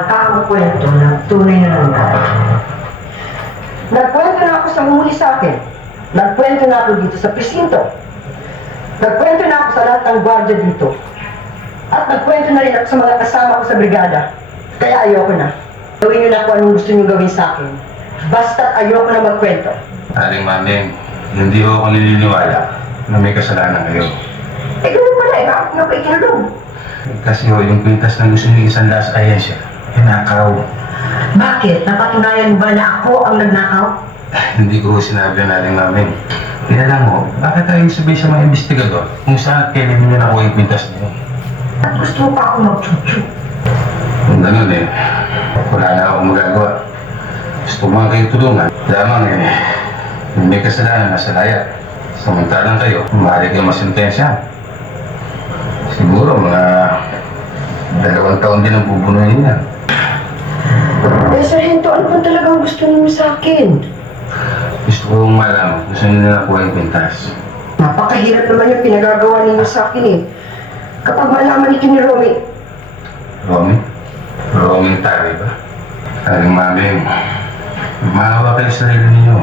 magkakakwento ng tunay na nangyari. Nagkwento na ako sa huli sa akin. Nagkwento na ako dito sa presinto. Nagkwento na ako sa lahat ng gwardiya dito. At nagkwento na rin ako sa mga kasama ko sa brigada. Kaya ayoko na. Gawin niyo na kung anong gusto niyo gawin sa akin. Basta't ayoko na magkwento. Aling Mami, hindi ko ako niliniwala na may kasalanan kayo. Eh, ganun pala eh. Bakit nga pa ikinulong? Kasi yung kwintas na gusto niyo isang sa ahensya, hinakaw. Bakit? Napatunayan mo ba na ako ang nagnakaw? Hindi ko sinabi na Aling Mami. Kaya lang mo, bakit tayo sabay sa mga investigador kung saan kailan niyo nakuha yung kwintas niyo? At gusto mo pa ako mag-chuchu? Kung ganun eh, wala na akong magagawa. Gusto mo nga kayo tulungan. Lamang eh, hindi kasalanan nasa laya. Samantalang kayo, maaari kayo masentensya. Siguro mga 2 taon din ang bubunuhin niya. Eh, Sargento, ano ba talagang gusto niyo sa akin? Gusto kong malaman kung saan nila nakuha yung kwintas. Napakahirap naman yung pinagagawa ninyo sa akin eh. Kapag malaman ito ni Romy, Romy? Romy Tari ba? Aling Mami, maawa kayo sa sarili ninyo.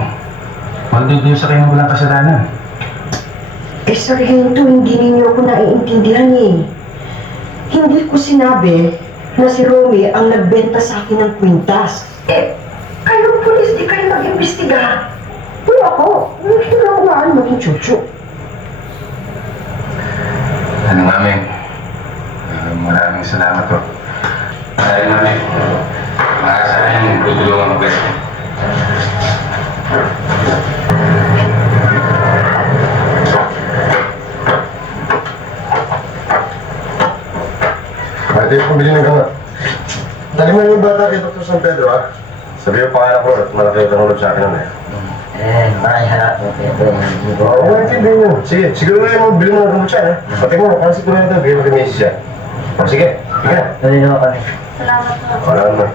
Magduduyo sa kayo ng walang kasalanan. eh Sargento, hindi ninyo ako naiintindihan eh. Hindi ko sinabi na si Romy ang nagbenta sa akin ng kwintas. Eh, kayong pulis, di kayo mag-imbestiga. Wala ako. Hindi ko ako maging chuchu. Aling Mami, maraming salamat po. Aling Mami, maasahan yung tutulungan mo kayo. Pwede yung pumili ng gamot. Dali mo yung bata kay Dr. San Pedro, ha? Sabi yung pangalan ko at malaki yung tanulog sa akin nun eh. Maraming harap mo, Pepe. Oo, maintindihan yun. Sige, siguro na yung bili mo ng gamot siya, ha? Pati mo, para siguro na ito, bigyan mo kay Macy siya. O, sige, sige na. Tuloy naman kami. Salamat po. Wala naman.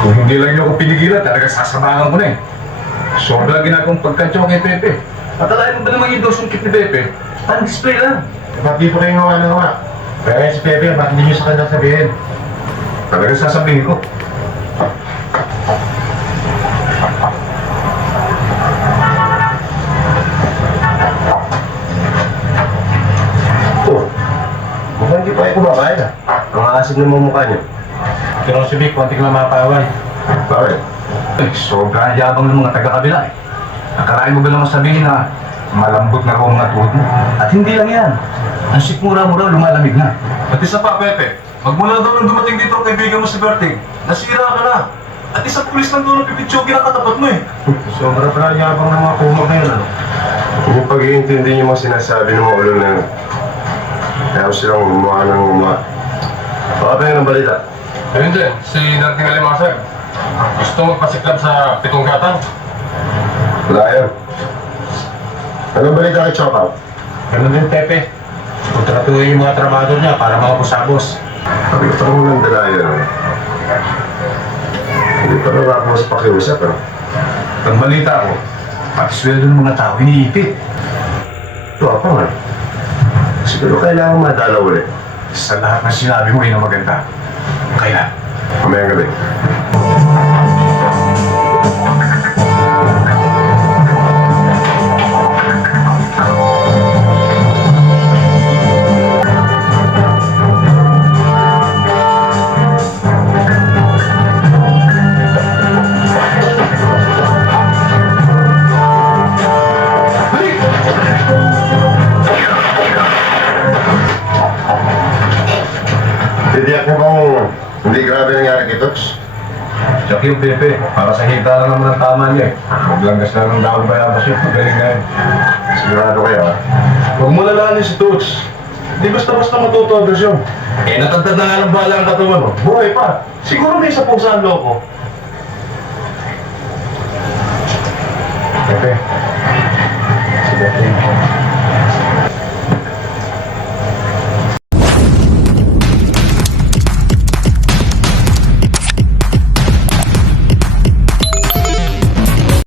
Kung hindi lang niyo ako pinigilan, talaga sasabangan ko na eh. Sobra ginagawang pagkantyo kay Pepe. Patalain mo ba naman yung dosong kit ni Pepe? Pan-display lang. Pati po kayong gawa ng gawa. Kaya ngayon si Pepe, bakit hindi nyo sa kanya sabihin? Talaga sasabihin ko. Ito, mukhang hindi pa kayo kumakain, ha? Ang asid na mukha niyo. Pero si Vic, konti ka lang mapawal. Bakit? Sobra ang yabang ng mga taga-kabila eh. Akalain mo ba naman sabihin na malambot na raw ang mga tuhod mo? At hindi lang yan. Ang sikmura mo raw lumalamig na. At isa pa, Pepe, magmula daw nung dumating dito ang kaibigan mo si Berting, nasira ka na. At isang pulis lang doon ang pipitsyogi na katapat mo eh. Sobra pala ang yabang ng mga kumag na yun, ano? Yung pag-iintindi niyo mga sinasabi ng mga ulo na yun. Kaya ko silang gumawa ng gumawa. Baka ba yun ang balita? Pero hindi, si Dating Alimasag. Gusto magpasiklab sa pitong gatang. Wala yun. Anong balita kay Chopal? Ganun din, Pepe. Kontratuhin yung mga trabador niya para mga pusabos. Sabi ko pa ng dala yun. Hindi pa na ako sa pakiusap, ano? Ang balita ko, pati sweldo ng mga tao iniipit. Ito ako nga. Siguro kailangan madalaw ulit. Sa lahat ng sinabi mo, yun ang maganda. Kaya, Mamayang gabi. Tidiyak mo bang hindi grabe nangyari kay Tots? Tsaka yung Pepe, para sa hita lang naman ang tama niya eh. Maglanggas lang ng dahon bayabas yun, magaling na yun. Sigurado kayo, ha? Huwag mo lalahanin si Toots. Di basta-basta matutuwa yun. Eh, natagtad na nga ng bala ang katawan mo. Buhay pa. Siguro may isa pong saan loko. Pepe,